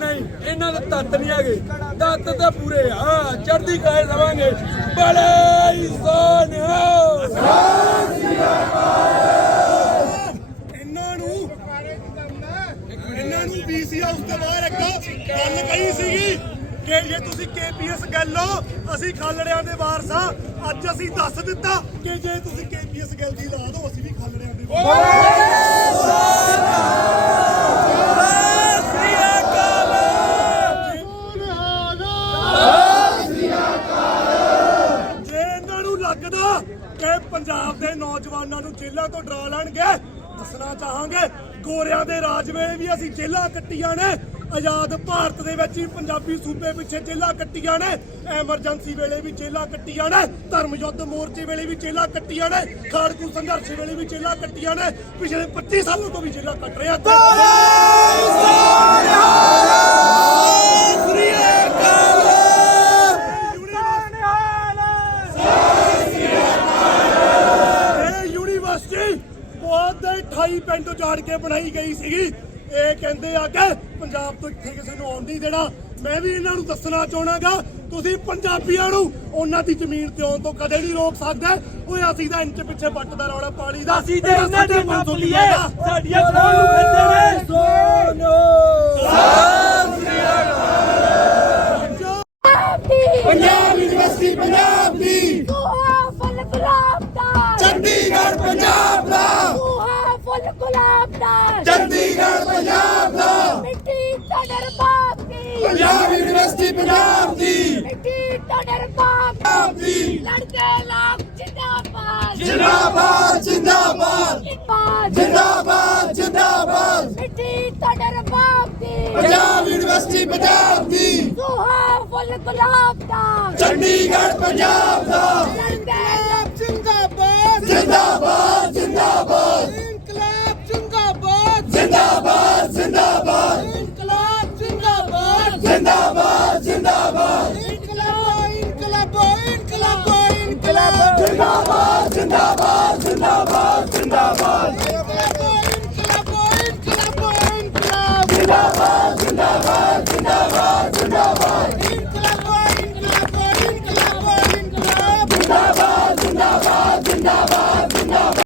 ਨਹੀਂ, ਇਹਨਾਂ ਦੇ ਤੱਤ ਨਹੀਂ ਹੈਗੇ। ਤੱਤ ਤੇ ਪੂਰੇ ਆ। ਚੜ੍ਹਦੀ ਕਾਇ ਰਵਾਂਗੇ ਬੜੇ ਇਨਸਾਨ ਇਹਨਾਂ ਨੂੰ ਇਹਨਾਂ ਨੂੰ ਬੀਸੀ ਹਾਊਸ ਤੋਂ ਬਾਹਰ ਇੱਕ ਗੱਲ ਕਹੀ ਸੀਗੀ ਕਿ ਜੇ ਤੁਸੀਂ ਕੇਪੀਐਸ ਗੱਲ ਹੋ ਅਸੀਂ ਖਾਲੜਿਆਂ ਦੇ ਵਾਰਸ ਆ। ਅੱਜ ਅਸੀਂ ਦੱਸ ਦਿੱਤਾ ਕਿ ਜੇ ਤੁਸੀਂ ਕੇਪੀਐਸ ਗੱਲ ਦੀ ਲਾ ਦਿਓ, ਅਸੀਂ ਵੀ ਖਾਲੜਿਆਂ ਦੇ ਵਾਰਸ ਜੇ ਇਹਨਾਂ ਨੂੰ ਲੱਗਦਾ ਕਿ ਪੰਜਾਬ ਦੇ ਨੌਜਵਾਨਾਂ ਨੂੰ ਜੇਲ੍ਹਾਂ ਤੋਂ ਡਰਾ ਲੈਣਗੇ? ਦੱਸਣਾ ਚਾਹਾਂਗੇ, ਗੋਰਿਆਂ ਦੇ ਰਾਜ ਵੇਲੇ ਵੀ ਅਸੀਂ ਜੇਲ੍ਹਾਂ ਕੱਟੀਆਂ ਨੇ। ਆਜ਼ਾਦ ਭਾਰਤ ਦੇ ਵਿੱਚ ਹੀ ਪੰਜਾਬੀ ਸੂਬੇ ਪਿੱਛੇ ਜੇਲ੍ਹਾਂ ਕੱਟੀਆਂ ਨੇ। ਐਮਰਜੈਂਸੀ ਵੇਲੇ ਵੀ ਜੇਲ੍ਹਾਂ ਕੱਟੀਆਂ ਨੇ। ਧਰਮ ਯੁੱਧ ਮੋਰਚੇ ਵੇਲੇ ਵੀ ਜੇਲ੍ਹਾਂ ਕੱਟੀਆਂ ਨੇ। ਖਾੜਕੂ ਸੰਘਰਸ਼ ਵੇਲੇ ਵੀ ਜੇਲ੍ਹਾਂ ਕੱਟੀਆਂ ਨੇ। ਪਿਛਲੇ 25 ਸਾਲਾਂ ਤੋਂ ਵੀ ਜੇਲ੍ਹਾਂ ਕੱਟ ਰਹੇ ਆ। ਦੇ 28 ਪਿੰਡ ਉਜਾੜ ਕੇ ਬਣਾਈ ਗਈ ਸੀਗੀ। ਇਹ ਕਹਿੰਦੇ ਆ ਕਿ ਪੰਜਾਬ ਤੋਂ ਇੱਥੇ ਕਿਸੇ ਨੂੰ ਆਉਣ ਨਹੀਂ ਦੇਣਾ। ਮੈਂ ਵੀ ਇਹਨਾਂ ਨੂੰ ਦੱਸਣਾ ਚਾਹਣਾਗਾ ਤੁਸੀਂ ਪੰਜਾਬੀਆਂ ਨੂੰ ਉਹਨਾਂ ਦੀ ਜ਼ਮੀਨ ਤੇ ਆਉਣ ਤੋਂ ਕਦੇ ਨਹੀਂ ਰੋਕ ਸਕਦੇ। ਓਏ ਅਸੀਂ ਤਾਂ ਇੰਚ ਪਿੱਛੇ ਵੱਟ ਦਾ ਰੌਲਾ ਪਾਣੀ ਦਾ। ਅਸੀਂ ਤੇ ਇਹਨਾਂ ਦੀ ਦਾ। ਸਾਡੀਆਂ ਕੋਲ ਨੂੰ ਫਿਰਦੇ ਨੇ। ਸੋਨੋ। ਪੰਜਾਬ ਯੂਨੀਵਰਸਿਟੀ ਪੰਜਾਬ ਦੀ ਤੂੰ ਫੁੱਲ ਗੁਲਾਬ ਦਾ ਚੰਡੀਗੜ੍ਹ ਪੰਜਾਬ ਦਾ ਤੂੰ ਫੁੱਲ ਗੁਲਾਬ ਦਾ ਚੰਡੀਗੜ੍ਹ ਪੰਜਾਬ ਦਾ ਤੜਰ ਬਾਪ ਦੀ। ਪੰਜਾਬ ਯੂਨੀਵਰਸਿਟੀ ਪੰਜਾਬ ਦੀ। ਮਿੱਟੀ ਬਾਪ ਪੰਜਾਬ ਦੀ। ਲੜਕੇ ਲੋਕ ਜਿੰਦਾਬਾਦ। ਜਿੰਦਾਬਾਦ ਜਿੰਦਾਬਾਦ। ਜਿੰਦਾਬਾਦ ਜਿੰਦਾਬਾਦ। ਮਿੱਟੀ ਤੜਰ ਬਾਪ ਦੀ। ਪੰਜਾਬ ਯੂਨੀਵਰਸਿਟੀ ਪੰਜਾਬ ਦੀ। ਤੂੰ ਫੁੱਲ ਗੁਲਾਬ ਦਾ। ਚੰਡੀਗੜ੍ਹ ਪੰਜਾਬ Zimbabwe.